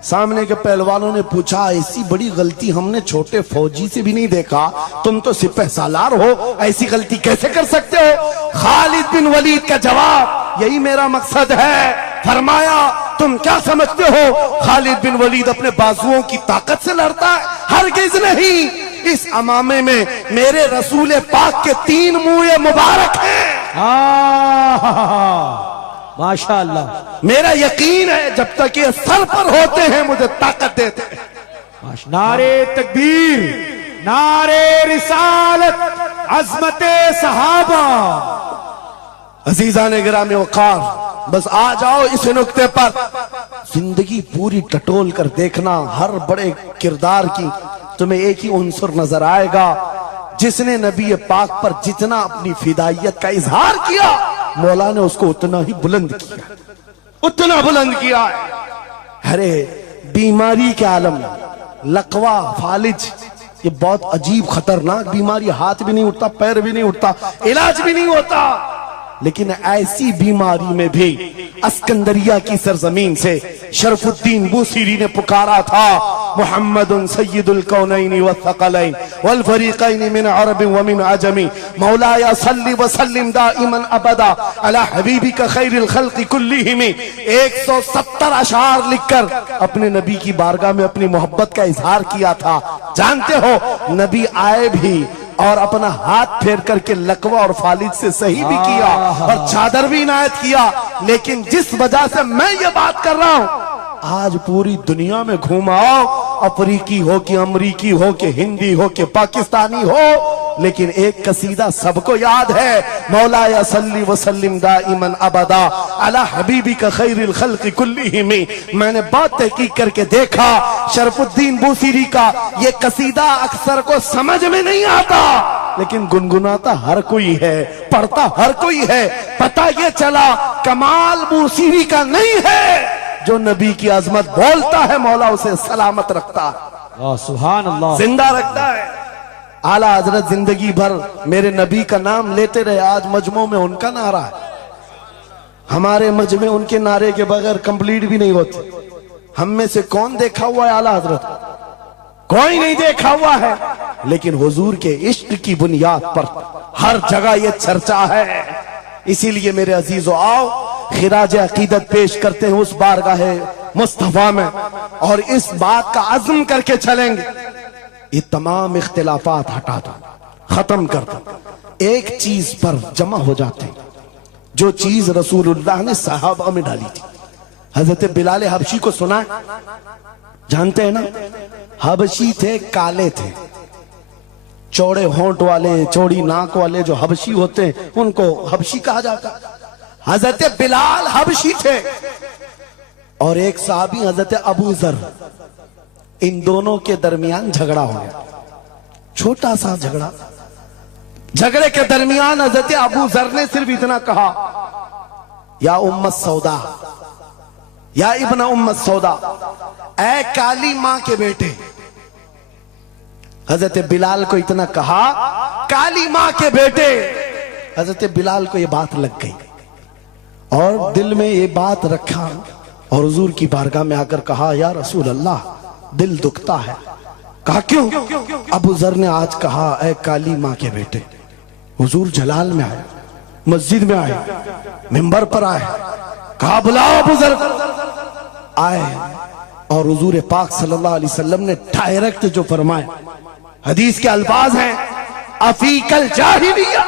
सामने के पहलवानों ने पूछा, ऐसी बड़ी गलती हमने छोटे फौजी से भी नहीं देखा, तुम तो सिपहसालार हो, ऐसी गलती कैसे कर सकते हो? खालिद बिन वलीद का जवाब, यही मेरा मकसद है। फरमाया, तुम क्या समझते हो खालिद बिन वलीद अपने बाजुओं की ताकत से लड़ता है? हरगिज नहीं। इस अमामे में मेरे रसूल पाक के 3 मुंह मुबारक हैं। माशाअल्लाह, मेरा यकीन है जब तक ये सर पर होते हैं मुझे ताकत देते हैं। नारे तकबीर, नारे रिसालत, अजमते सहाबा। अजीजान गिरामी वक़ार, बस आ जाओ इस नुक्ते पर, जिंदगी पूरी टटोल कर देखना, हर बड़े किरदार की तुम्हें एक ही उन्सुर नजर आएगा, जिसने नबी पाक पर जितना अपनी फिदाइयत का इजहार किया, मौला ने उसको उतना ही बुलंद किया, उतना बुलंद किया। अरे बीमारी के आलम, लकवा, फालिज, ये बहुत अजीब खतरनाक बीमारी, हाथ भी नहीं उठता, पैर भी नहीं उठता, इलाज भी नहीं होता, लेकिन ऐसी बीमारी में भी अस्कंदरिया की सरजमीन से शरफुद्दीन बूसीरी ने पुकारा था, मुहम्मदुन सय्यिदुल कौनैनि वस्सक़लैन वल फरीक़ैनि मिन अरब व मिन अजमी, मौलाया सल्लि व सल्लिम दाइमन अबदा अला हबीबिका खैरिल खल्क़ि कुल्लिहिम। 170 अशार लिखकर अपने नबी की बारगाह में अपनी मोहब्बत का इजहार किया था। जानते हो, नबी आए भी और अपना हाथ फेर करके लकवा और फालिद से सही भी किया और चादर भी इनायत किया, लेकिन जिस वजह से मैं ये बात कर रहा हूं, आज पूरी दुनिया में घुमाओ, अफ्रीकी हो कि अमरीकी हो कि हिंदी हो कि पाकिस्तानी हो, लेकिन एक कसीदा सबको याद है, मौलाया सल्ली व सल्लिम दाइमन अबदा अला हबीबिका खैरिल खल्क़ि कुल्लिहिम। मैंने बहुत तहकीक करके देखा, शरफुद्दीन बूसीरी का ये कसीदा अक्सर को समझ में नहीं आता, लेकिन गुनगुनाता हर कोई है, पढ़ता हर कोई है। पता ये चला कमाल बूसीरी का नहीं है, जो नबी की अजमत बोलता है मौला उसे सलामत रखता है, सुभान अल्लाह, जिंदा रखता है। आला हजरत जिंदगी भर मेरे नबी का नाम लेते रहे, आज मजमों में उनका नारा है। हमारे मजमे उनके नारे के बगैर कंप्लीट भी नहीं होते। हम में से कौन देखा हुआ है आला हजरत? कोई नहीं देखा हुआ है, लेकिन हुजूर के इश्क की बुनियाद पर हर जगह ये चर्चा है। इसीलिए मेरे अजीजों, आओ खिराज अकीदत पेश करते हैं उस बारगाहे मुस्तफा में, और इस बात का अज़्म करके चलेंगे, ये तमाम इख्तिलाफात हटा दो, खत्म कर दो, एक चीज पर जमा हो जाते हैं, जो चीज रसूलुल्लाह ने सहाबा में डाली थी। हजरत बिलाल हबशी को सुना है? जानते हैं ना? हबशी थे, काले थे, चौड़े होंठ वाले, चौड़ी नाक वाले जो हबशी होते हैं उनको हबशी कहा जाता है। हजरत बिलाल हबशी थे और एक साहबी हजरत अबू जर, इन दोनों के दरमियान झगड़ा हो गया, छोटा सा झगड़ा। झगड़े के दरमियान हजरत अबू जर ने सिर्फ इतना कहा, या उम्मत सौदा, या इब्न उम्मत सौदा, ऐ काली मां के बेटे। हजरत बिलाल को इतना कहा, काली मां के बेटे। हजरत बिलाल को यह बात लग गई और दिल में ये बात रखा और हुजूर की बारगाह में आकर कहा, या रसूल अल्लाह, दिल दुखता है। कहा क्यों? अबू जर ने आज कहा, ऐ काली मां के बेटे। हुजूर जलाल में आए, मस्जिद में आए, मिंबर पर आए, कहा बुलाओ अबू जर। आए और हुजूर पाक सल्लल्लाहु अलैहि वसल्लम ने डायरेक्ट जो फरमाए, हदीस के अल्फाज हैं, अफीकल जाहिलिया,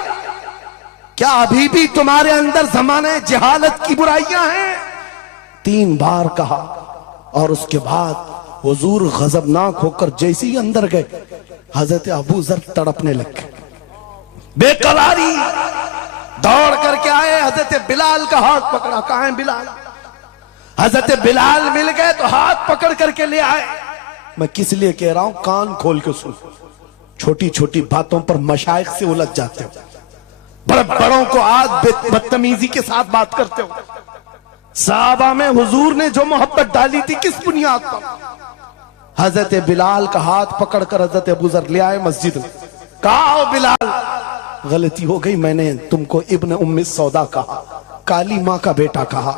क्या अभी भी तुम्हारे अंदर जमाने जहालत की बुराइयां हैं? 3 बार कहा और उसके बाद हुजूर गजबनाक होकर जैसे ही अंदर गए, हजरत अबू जर तड़पने लगे, बेकरारी। दौड़ करके आए, हजरत बिलाल का हाथ पकड़ा, कहां है बिलाल? हजरत बिलाल मिल गए तो हाथ पकड़ करके ले आए। मैं किस लिए कह रहा हूं, कान खोल के सुन। छोटी छोटी बातों पर मशाइख से उलझ जाते हो, बड़े बड़ों को आज बदतमीजी के साथ बात करते हो। साहबा में हुजूर ने जो मोहब्बत डाली थी किस बुनियाद पर? हजरत बिलाल का हाथ पकड़कर हजरत अबू जर ले आए मस्जिद में, कहा बिलाल, गलती हो गई, मैंने तुमको इब्न उम्मे सौदा कहा, काली मां का बेटा कहा।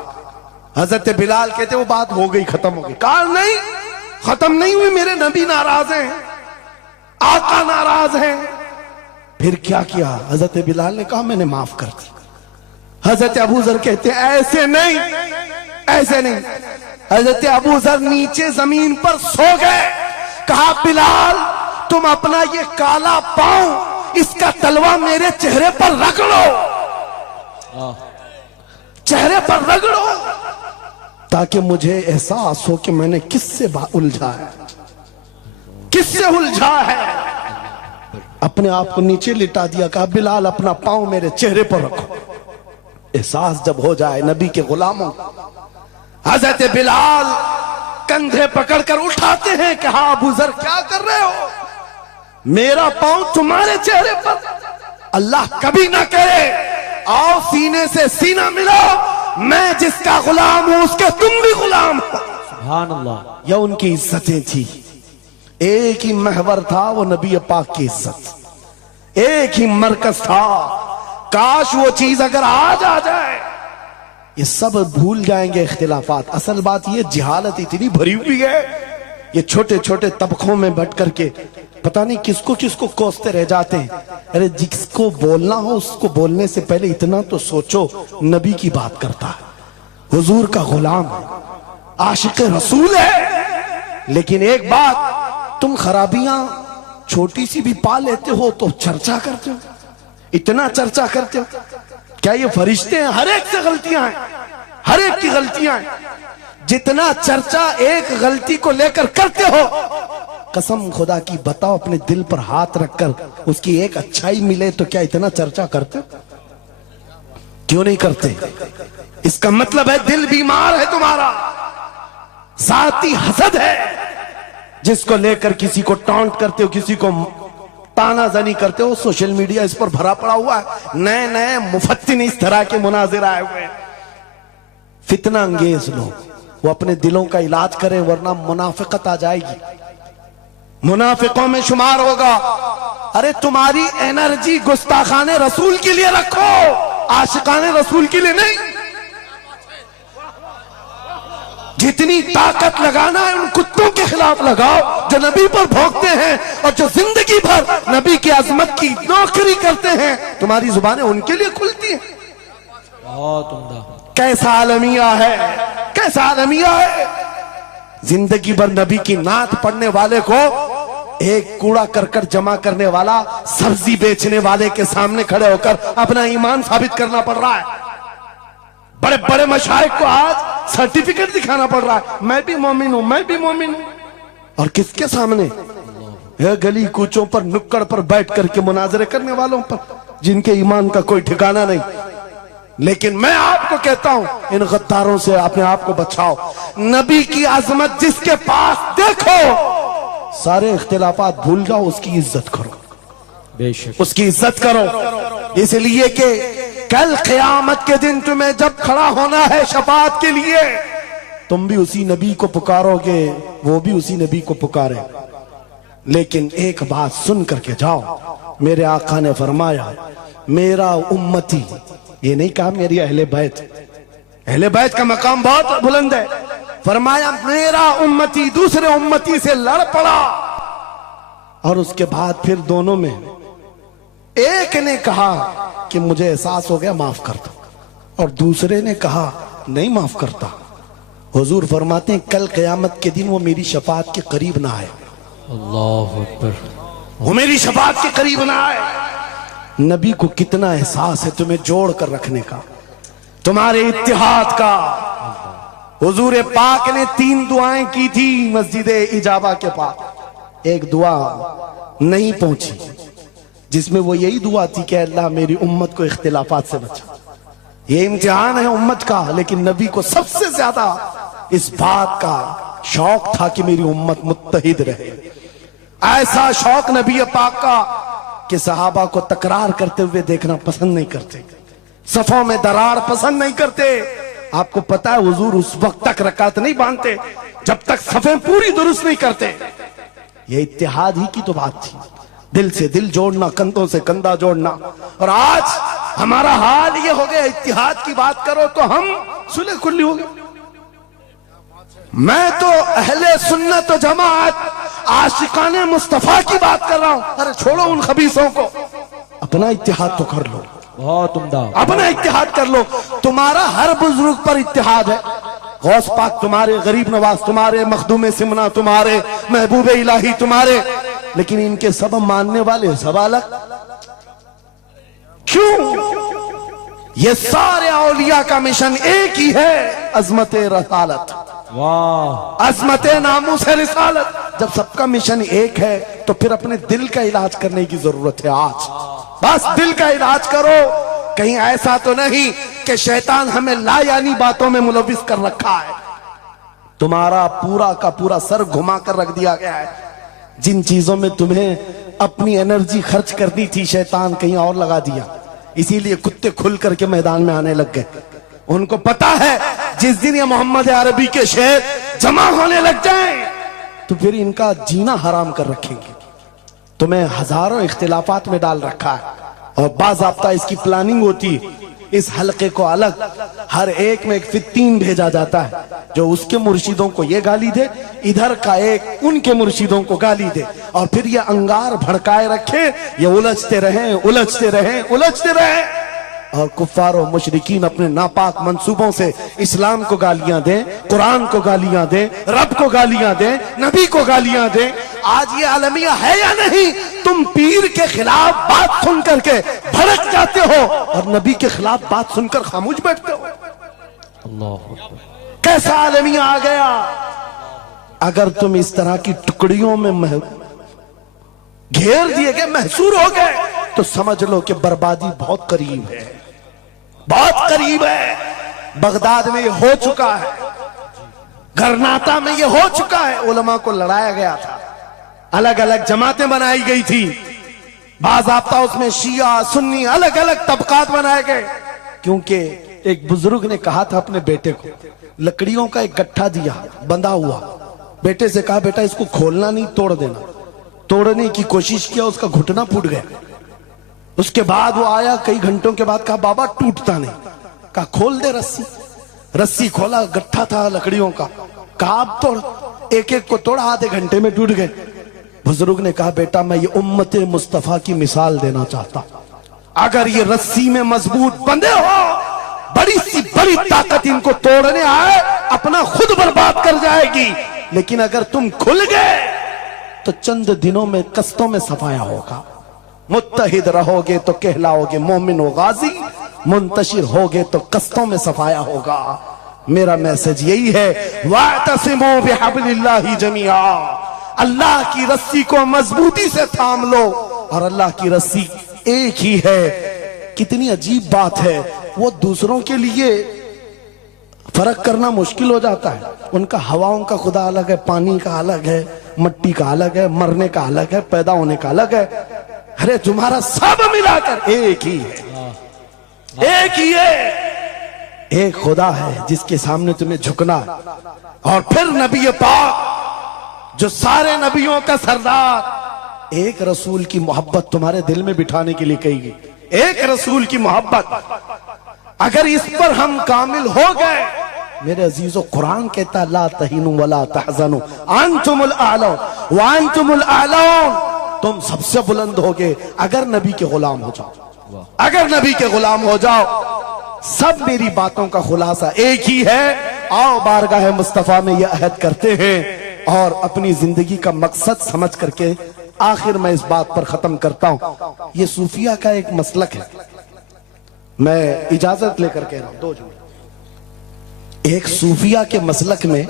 हजरत बिलाल कहते वो बात हो गई, खत्म हो गई। कहा नहीं, खत्म नहीं हुई, मेरे नबी नाराज हैं, आका नाराज हैं। फिर क्या किया? हजरत बिलाल ने कहा मैंने माफ कर दी। हजरत अबू जर कहते ऐसे नहीं, ऐसे नहीं। हजरत अबू जर नीचे जमीन पर सो गए। कहा बिलाल, तुम अपना ये काला पांव, इसका तलवा मेरे चेहरे पर रगड़ो, चेहरे पर रगड़ो, ताकि मुझे एहसास हो कि मैंने किससे उलझा है, किससे उलझा है। अपने आप को नीचे लिटा दिया। कहा बिलाल, अपना पांव मेरे चेहरे पर रखो, एहसास जब हो जाए नबी के गुलामों। हजरत बिलाल कंधे पकड़कर उठाते हैं। कहा अबू जर क्या कर रहे हो? मेरा पांव तुम्हारे चेहरे पर, अल्लाह कभी ना करे। आओ सीने से सीना मिलो, मैं जिसका गुलाम हूं उसके तुम भी गुलाम हो। सुभान अल्लाह। यह उनकी इज्जतें थी। एक ही महवर था वो नबी पाक की इज्जत, एक ही मरकज था। काश वो चीज अगर आज आ जाए, ये सब भूल जाएंगे इख्तिलाफात। असल बात ये, जिहालत इतनी भरी हुई है, ये छोटे छोटे तबकों में बट करके पता नहीं किसको किसको कोसते रह जाते हैं। अरे जिसको बोलना हो उसको बोलने से पहले इतना तो सोचो, नबी की बात करता है, हुजूर का गुलाम है, आशिक रसूल है। लेकिन एक बात, तुम खराबियां छोटी सी भी पा लेते हो तो चर्चा करते हो, इतना चर्चा करते हो। क्या ये फरिश्ते हैं? हर एक से गलतियां हैं, हर एक की गलतियां हैं। जितना चर्चा एक गलती को लेकर करते हो, कसम खुदा की बताओ, अपने दिल पर हाथ रखकर उसकी एक अच्छाई मिले तो क्या इतना चर्चा करते? क्यों नहीं करते? इसका मतलब है दिल बीमार है तुम्हारा, जाती हसद है, जिसको लेकर किसी को टॉन्ट करते हो, किसी को तानाजनी करते हो। सोशल मीडिया इस पर भरा पड़ा हुआ है, नए नए मुफत्तिन इस तरह के मुनाजिर आए हुए हैं, फितना अंगेज लोग। वो अपने दिलों का इलाज करें, वरना मुनाफिकत आ जाएगी, मुनाफिकों में शुमार होगा। अरे तुम्हारी एनर्जी गुस्ताखाने रसूल के लिए रखो, आशिकाने रसूल के लिए नहीं। जितनी ताकत लगाना है उन कुत्तों के खिलाफ लगाओ जो नबी पर भौंकते हैं और जो जिंदगी भर नबी की अजमत की नौकरी करते हैं। तुम्हारी जुबानें उनके लिए खुलती हैं। बहुत उम्दा। कैसा आलमिया है, कैसा आलमिया है। जिंदगी भर नबी की नात पढ़ने वाले को एक कूड़ा करकट जमा करने वाला सब्जी बेचने वाले के सामने खड़े होकर अपना ईमान साबित करना पड़ रहा है। बड़े बड़े मशाइख को आज सर्टिफिकेट दिखाना पड़ रहा है, मैं भी मोमिन हूं, मैं भी मोमिन हूं। और किसके सामने? यह गली कूचों पर नुक्कड़ पर बैठ करके मुनाजरे करने वालों पर, जिनके ईमान का कोई ठिकाना नहीं। लेकिन मैं आपको कहता हूं, इन गद्दारों से अपने आप को बचाओ। नबी की अजमत जिसके पास देखो, सारे इख्तिलाफात भूल जाओ, उसकी इज्जत करो, बेशक उसकी इज्जत करो। इसलिए कि कल क़यामत के दिन तुम्हें जब खड़ा होना है शफाअत के लिए, तुम भी उसी नबी को पुकारोगे, वो भी उसी नबी को पुकारे। लेकिन एक बात सुन करके जाओ, मेरे आका ने फरमाया मेरा उम्मती, ये नहीं कहा मेरी अहले बैत। अहले बैत का मकाम बहुत बुलंद है। फरमाया मेरा उम्मती दूसरे उम्मती से लड़ पड़ा, और उसके बाद फिर दोनों में एक ने कहा कि मुझे एहसास हो गया, माफ कर दो, और दूसरे ने कहा नहीं माफ करता। हुजूर फरमाते हैं कल क़यामत के दिन वो मेरी शफाअत के करीब ना आए। अल्लाहु अकबर। वो मेरी शफाअत के करीब ना आए। नबी को कितना एहसास है तुम्हें जोड़ कर रखने का, तुम्हारे इत्तिहाद का। हुजूर पाक ने 3 दुआएं की थी मस्जिद इजाबा के पास। एक दुआ नहीं पहुंची, जिसमें वो यही दुआ थी कि अल्लाह मेरी उम्मत को इख्तिलाफात से बचा। ये इम्तिहान है उम्मत का, लेकिन नबी को सबसे ज्यादा इस बात का शौक था कि मेरी उम्मत मुत्तहिद रहे। ऐसा शौक नबी पाक का कि सहाबा को तकरार करते हुए देखना पसंद नहीं करते, सफों में दरार पसंद नहीं करते। आपको पता है हुजूर उस वक्त तक रकात नहीं बांधते जब तक सफें पूरी दुरुस्त नहीं करते। ये इत्तिहाद ही की तो बात थी, दिल से दिल जोड़ना, कंधों से कंधा जोड़ना। और आज हमारा हाल ये हो गया, इत्तिहाद की बात करो तो हम सुलह खुली हो गए। मैं तो अहले सुन्नत व जमात आशिकाने मुस्तफा की बात कर रहा हूं। अरे छोड़ो उन खबीसों को, अपना इत्तिहाद तो कर लो, बहुत उम्दा। अपना इत्तिहाद कर लो। तुम्हारा हर बुजुर्ग पर इत्तिहाद है, गौस पाक तुम्हारे, गरीब नवाज तुम्हारे, मखदूम सिमना तुम्हारे, महबूब इलाही तुम्हारे, लेकिन इनके सब मानने वाले सब अलग। क्यों? ये सारे औलिया का मिशन एक ही है, अजमत रसालत, वाह, अजमत नामूस रिसालत। जब सबका मिशन एक है तो फिर अपने दिल का इलाज करने की जरूरत है। आज बस दिल का इलाज करो। कहीं ऐसा तो नहीं कि शैतान हमें लायानी बातों में मुलविस कर रखा है। तुम्हारा पूरा का पूरा सर घुमा कर रख दिया गया है। जिन चीजों में तुम्हें अपनी एनर्जी खर्च करनी थी, शैतान कहीं और लगा दिया। इसीलिए कुत्ते खुल करके मैदान में आने लग गए। उनको पता है जिस दिन ये मोहम्मद अरबी के शेर जमा होने लग जाएं तो फिर इनका जीना हराम कर रखेंगे। तुम्हें हजारों इख्तिलाफात में डाल रखा है, और बाज़ाब्ता इसकी प्लानिंग होती। इस हलके को अलग हर एक में एक फित्तीन भेजा जाता है, जो उसके मुर्शिदों को ये गाली दे, इधर का एक उनके मुर्शिदों को गाली दे, और फिर ये अंगार भड़काए रखे, ये उलझते रहें, उलझते रहें, उलझते रहें। और कुफ्फार और मुशरिकीन अपने नापाक मंसूबों से इस्लाम को गालियां दें, कुरान को गालियां दें, रब को गालियां दें, नबी को गालियां दें। आज ये आलमिया है या नहीं? तुम पीर के खिलाफ बात सुन करके भड़क जाते हो और नबी के खिलाफ बात सुनकर खामोश बैठते हो। अल्लाह, कैसा आलमिया आ गया। अगर तुम इस तरह की टुकड़ियों में घेर दिए गए, महसूर हो गए, तो समझ लो कि बर्बादी बहुत करीब है, बहुत करीब है। बगदाद में ये हो चुका है, गरनाता में ये हो चुका है। उलमा को लड़ाया गया था, अलग अलग जमातें बनाई गई थी, बाज़ाब्ता उसमें शिया सुन्नी अलग अलग तबकात बनाए गए, क्योंकि एक बुजुर्ग ने कहा था अपने बेटे को, लकड़ियों का एक गट्ठा दिया बंधा हुआ, बेटे से कहा बेटा इसको खोलना नहीं, तोड़ देना। तोड़ने की कोशिश किया, उसका घुटना फूट गया। उसके बाद वो आया कई घंटों के बाद, कहा बाबा टूटता नहीं। कहा खोल दे रस्सी। रस्सी खोला, गट्ठा था लकड़ियों का। कहा अब तोड़। एक एक को तोड़ा, आधे घंटे में टूट गए। बुजुर्ग ने कहा बेटा मैं ये उम्मत मुस्तफा की मिसाल देना चाहता, अगर ये रस्सी में मजबूत बंधे हो, बड़ी सी बड़ी ताकत इनको तोड़ने आए अपना खुद बर्बाद कर जाएगी, लेकिन अगर तुम खुल गए तो चंद दिनों में कस्तों में सफाया होगा। मुत्तहिद रहोगे तो कहलाओगे मोमिन व गाजी, मुंतशिर होगे तो कस्तों में सफाया होगा। मेरा मैसेज यही है, वातसिमू बिहब्लिल्लाहि जमीआ, अल्लाह की रस्सी को मजबूती से थाम लो, और अल्लाह की रस्सी एक ही है। कितनी अजीब बात है, वो दूसरों के लिए फर्क करना मुश्किल हो जाता है। उनका हवाओं का खुदा अलग है, पानी का अलग है, मट्टी का अलग है, मरने का अलग है, पैदा होने का अलग है। अरे तुम्हारा सब मिलाकर एक ही है, एक ही है। एक खुदा है जिसके सामने तुम्हें झुकना है। और फिर नबी पाक जो सारे नबियों का सरदार, एक रसूल की मोहब्बत तुम्हारे दिल में बिठाने के लिए कही, एक रसूल की मोहब्बत। अगर इस पर हम कामिल हो गए, मेरे अजीजों, कुरान कहता ला तहीनु वला तहज़नु अंतुमुल आलौन व अंतुमुल आलौन, तुम सबसे बुलंद होगे अगर नबी के गुलाम हो जाओ, अगर नबी के गुलाम हो जाओ। सब मेरी बातों का खुलासा एक ही है। आओ बारगाह मुस्तफा में यह अहद करते हैं और अपनी जिंदगी का मकसद समझ करके आखिर मैं इस बात पर खत्म करता हूं। यह सूफिया का एक मसलक है, मैं इजाजत लेकर कह रहा हूं, 2 मिनट। एक सूफिया के मसलक में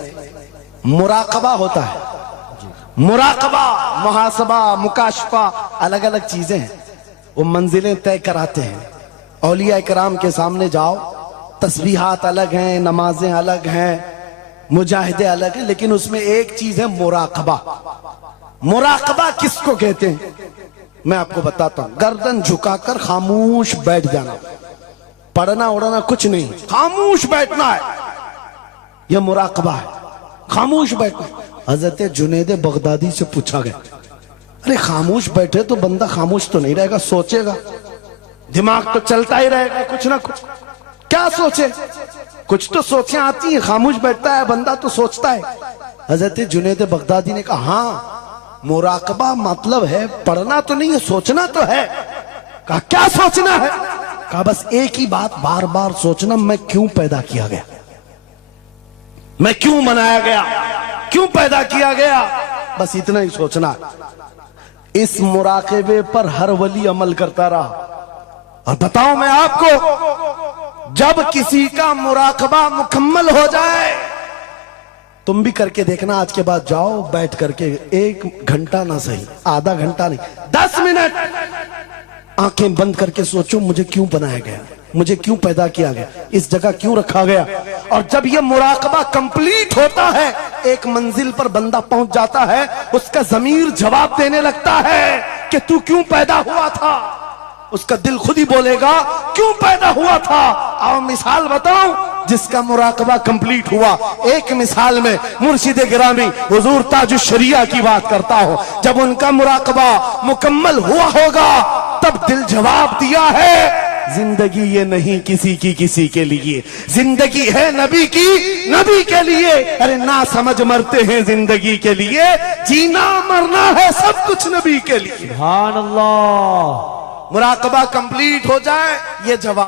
मुराकबा होता है। मुराकबा, मुहासबा, मुकाशफा, अलग अलग चीजें हैं। वो मंजिलें तय कराते हैं। औलिया इकराम के सामने जाओ, तस्बीहात अलग हैं, नमाजें अलग हैं, मुजाहिदे अलग हैं, लेकिन उसमें एक चीज है मुराकबा। मुराकबा किसको कहते हैं मैं आपको बताता हूं। गर्दन झुकाकर खामोश बैठ जाना, पढ़ना उड़ना कुछ नहीं, खामोश बैठना है, यह मुराकबा है। खामोश बैठना। हजरत जुनैद बगदादी से पूछा गया, अरे खामोश बैठे तो बंदा खामोश तो नहीं रहेगा, सोचेगा, दिमाग तो चलता ही रहेगा कुछ ना कुछ। क्या सोचे, कुछ तो सोचें आती है, खामोश बैठता है बंदा तो सोचता है। हजरत जुनैद बगदादी ने कहा हाँ, मुराकबा मतलब है पढ़ना तो नहीं है, सोचना तो है। कहा क्या सोचना है? कहा बस एक ही बात बार बार सोचना, मैं क्यों पैदा किया गया, मैं क्यों बनाया गया, क्यों पैदा किया गया, बस इतना ही सोचना। इस मुराकबे पर हर वली अमल करता रहा। और बताऊं मैं आपको, जब किसी का मुराकबा मुकम्मल हो जाए, तुम भी करके देखना, आज के बाद जाओ बैठ करके 1 घंटा ना सही, आधा घंटा नहीं, 10 मिनट आंखें बंद करके सोचो, मुझे क्यों बनाया गया, मुझे क्यों पैदा किया गया, इस जगह क्यों रखा गया। और जब यह मुराकबा कंप्लीट होता है, एक मंजिल पर बंदा पहुंच जाता है, उसका ज़मीर जवाब देने लगता है कि तू क्यों पैदा हुआ था। उसका दिल खुद ही बोलेगा क्यों पैदा हुआ था। और मिसाल बताऊं, जिसका मुराकबा कंप्लीट हुआ, एक मिसाल में मुर्शिद गिरामी हुजूर ताजुश शरिया की बात करता हूं। जब उनका मुराकबा मुकम्मल हुआ होगा, तब दिल जवाब दिया है, जिंदगी ये नहीं किसी की किसी के लिए, जिंदगी है नबी की नबी के लिए। अरे ना समझ मरते हैं जिंदगी के लिए, जीना मरना है सब कुछ नबी के लिए। सुभान अल्लाह। मुराकबा कंप्लीट हो जाए, ये जवाब